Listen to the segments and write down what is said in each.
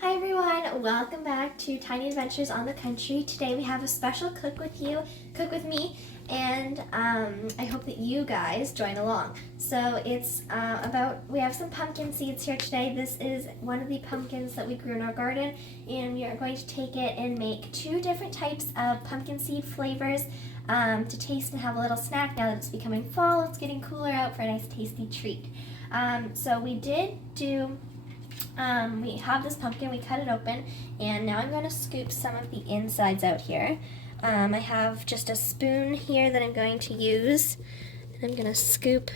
Hi everyone, welcome back to Tiny Adventures on the Country. Today we have a special cook with me, and I hope that you guys join along. So it's we have some pumpkin seeds here today. This is one of the pumpkins that we grew in our garden, and we are going to take it and make two different types of pumpkin seed flavors to taste and have a little snack now that it's becoming fall. It's getting cooler out for a nice tasty treat. So we have this pumpkin, we cut it open, and now I'm going to scoop some of the insides out here. I have just a spoon here that I'm going to use, and I'm going to scoop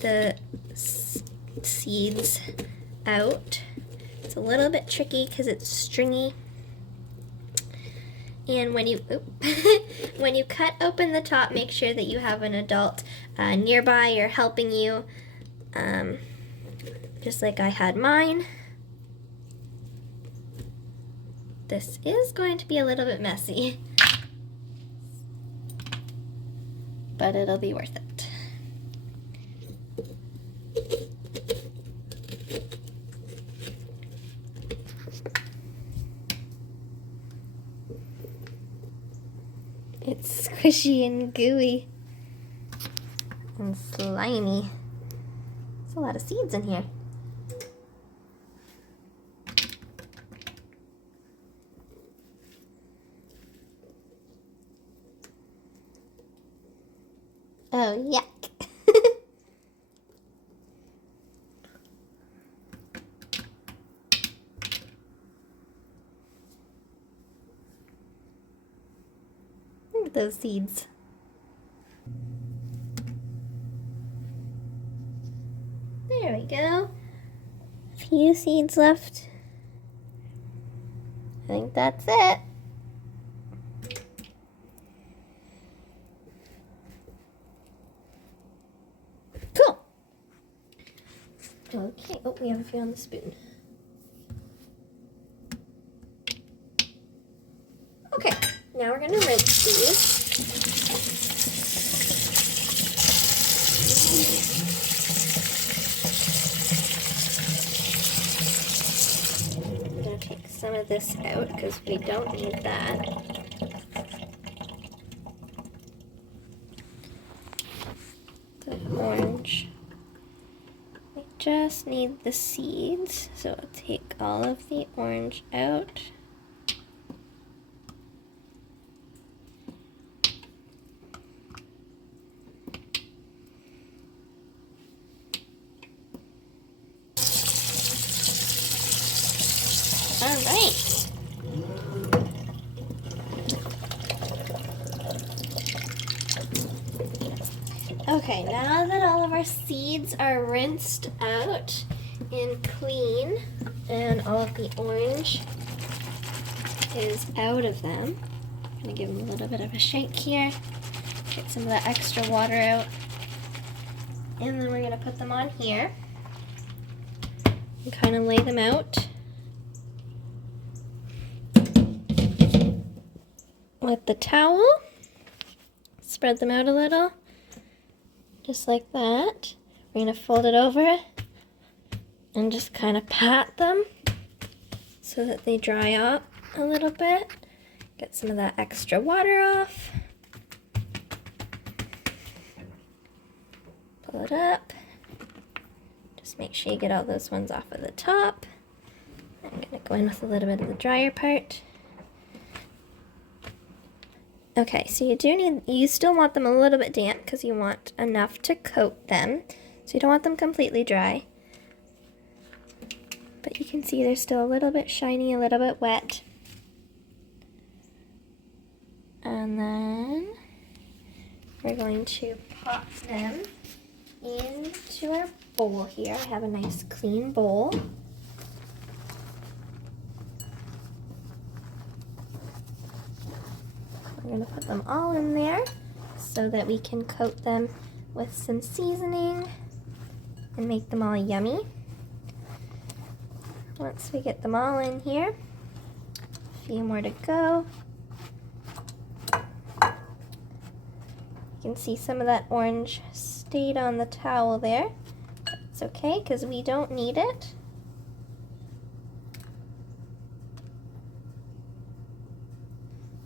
the seeds out. It's a little bit tricky because it's stringy. And when you when you cut open the top, make sure that you have an adult nearby or helping you, just like I had mine. This is going to be a little bit messy, but it'll be worth it. It's squishy and gooey and slimy. There's a lot of seeds in here. Oh, yuck. Look at those seeds. There we go. A few seeds left. I think that's it. Cool. Okay, oh, we have a few on the spoon. Okay, now we're gonna rinse these. I'm gonna take some of this out because we don't need that. The orange. We just need the seeds, so I'll take all of the orange out. All right. Okay, now that all of our seeds are rinsed out and clean, and all of the orange is out of them, I'm gonna give them a little bit of a shake here, get some of that extra water out, and then we're gonna put them on here and kind of lay them out with the towel. Spread them out a little, just like that. We're gonna fold it over and just kind of pat them so that they dry up a little bit. Get some of that extra water off. Pull it up. Just make sure you get all those ones off of the top. I'm gonna go in with a little bit of the drier part. Okay, so you still want them a little bit damp because you want enough to coat them. So you don't want them completely dry. But you can see they're still a little bit shiny, a little bit wet. And then we're going to pop them into our bowl here. I have a nice clean bowl. We're going to put them all in there so that we can coat them with some seasoning and make them all yummy. Once we get them all in here, a few more to go. You can see some of that orange stayed on the towel there. It's okay because we don't need it.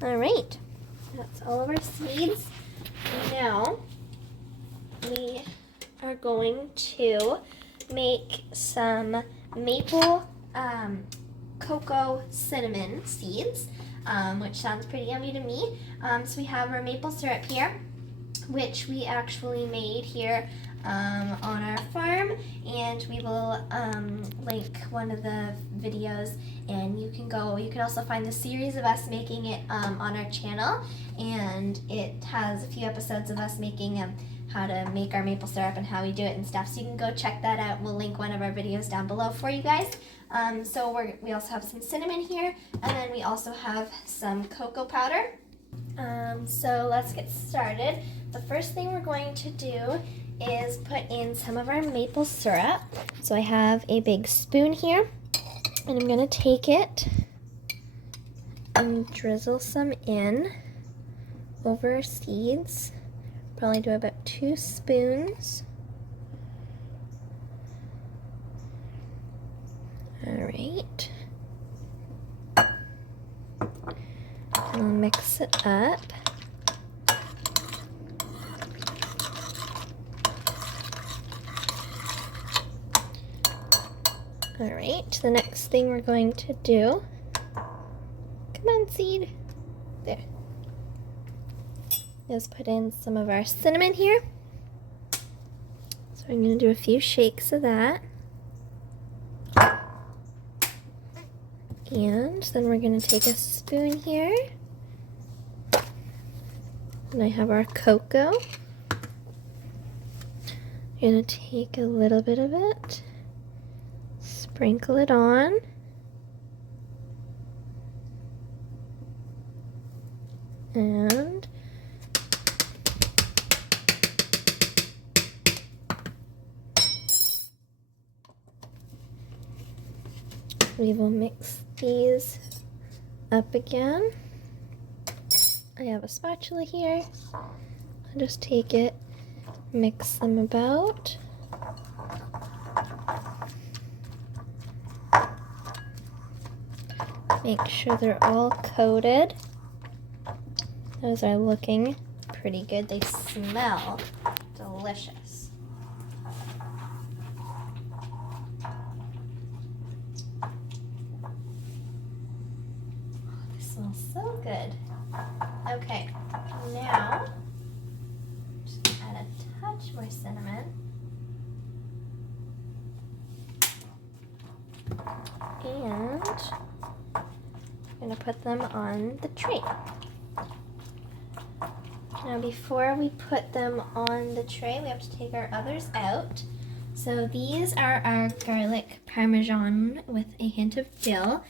All right, that's all of our seeds. Now we are going to make some maple cocoa cinnamon seeds, which sounds pretty yummy to me. So we have our maple syrup here, which we actually made here on our farm, and we will link one of the videos, and you can also find the series of us making it on our channel, and it has a few episodes of us making how to make our maple syrup and how we do it and stuff, so you can go check that out. We'll link one of our videos down below for you guys. So we also have some cinnamon here, and then we also have some cocoa powder. So let's get started. The first thing we're going to do is put in some of our maple syrup. So I have a big spoon here, and I'm going to take it and drizzle some in over our seeds. Probably do about 2 spoons. All right. I'll mix it up. All right, the next thing we're going to do, come on seed, there, is put in some of our cinnamon here. So I'm going to do a few shakes of that. And then we're going to take a spoon here. And I have our cocoa. I'm going to take a little bit of it, sprinkle it on. And we will mix these up again. I have a spatula here. I'll just take it, mix them about. Make sure they're all coated. Those are looking pretty good. They smell delicious. Oh, this smells so good. Okay, now just add a touch more cinnamon. And I'm going to put them on the tray. Now before we put them on the tray, we have to take our others out. So these are our garlic parmesan with a hint of dill.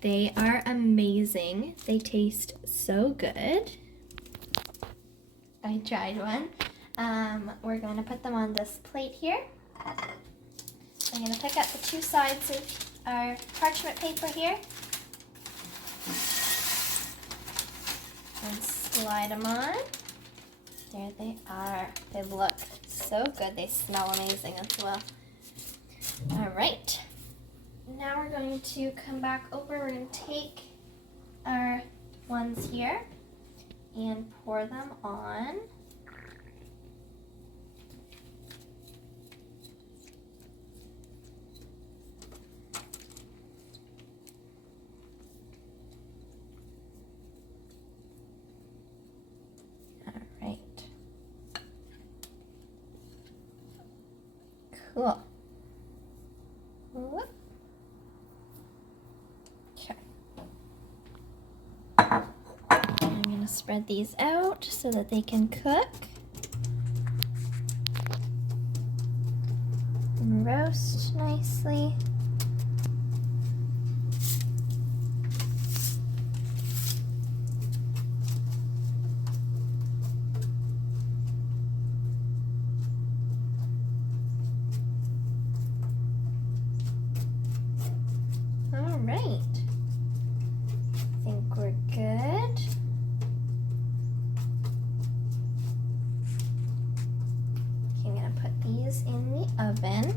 They are amazing. They taste so good. I tried one. We're going to put them on this plate here. I'm going to pick up the 2 sides of our parchment paper here and slide them on. There they are. They look so good. They smell amazing as well. All right. Now we're going to come back over. We're going to take our ones here and pour them on. All right. Cool. Whoop. Okay. I'm going to spread these out so that they can cook and roast nicely. All right. I think we're good. Okay, I'm going to put these in the oven.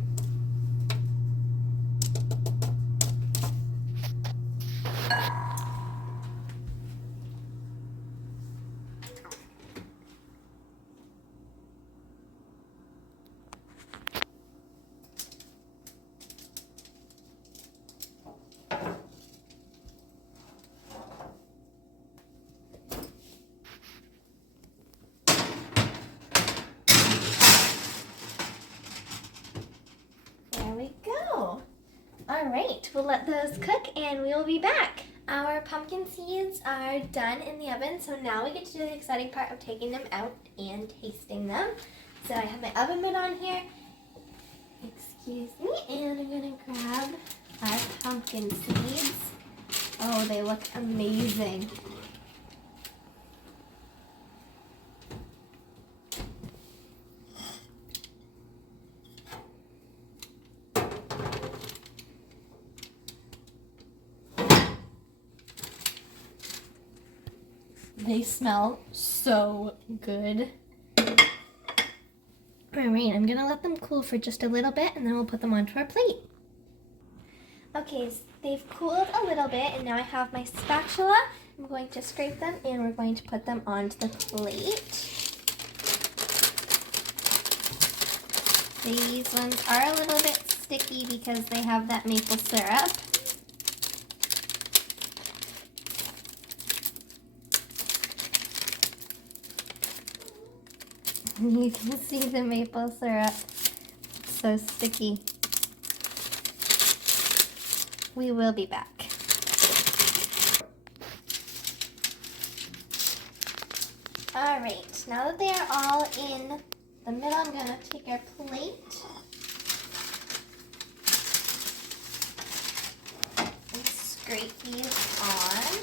There we go. All right, we'll let those cook and we will be back. Our pumpkin seeds are done in the oven, so now we get to do the exciting part of taking them out and tasting them. So I have my oven mitt on here. Excuse me, and I'm gonna grab our pumpkin seeds. Oh, they look amazing. They smell so good. All right, I'm gonna let them cool for just a little bit and then we'll put them onto our plate. Okay, so they've cooled a little bit and now I have my spatula. I'm going to scrape them and we're going to put them onto the plate. These ones are a little bit sticky because they have that maple syrup. You can see the maple syrup. It's so sticky. We will be back. Alright, now that they are all in the middle, I'm going to take our plate and scrape these on.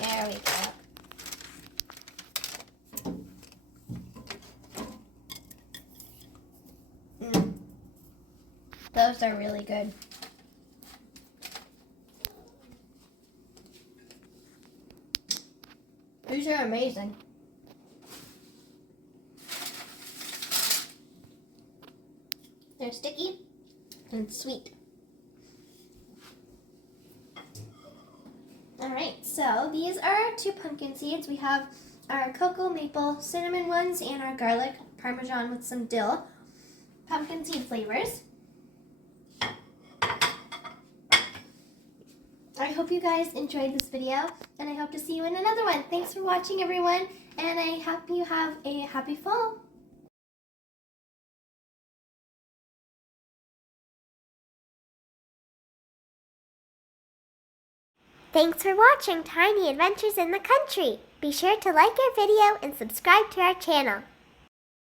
There we go. Those are really good. These are amazing. They're sticky and sweet. Alright, so these are our 2 pumpkin seeds. We have our cocoa, maple, cinnamon ones, and our garlic parmesan with some dill pumpkin seed flavors. I hope you guys enjoyed this video, and I hope to see you in another one. Thanks for watching, everyone, and I hope you have a happy fall. Thanks for watching Tiny Adventures in the Country. Be sure to like our video and subscribe to our channel.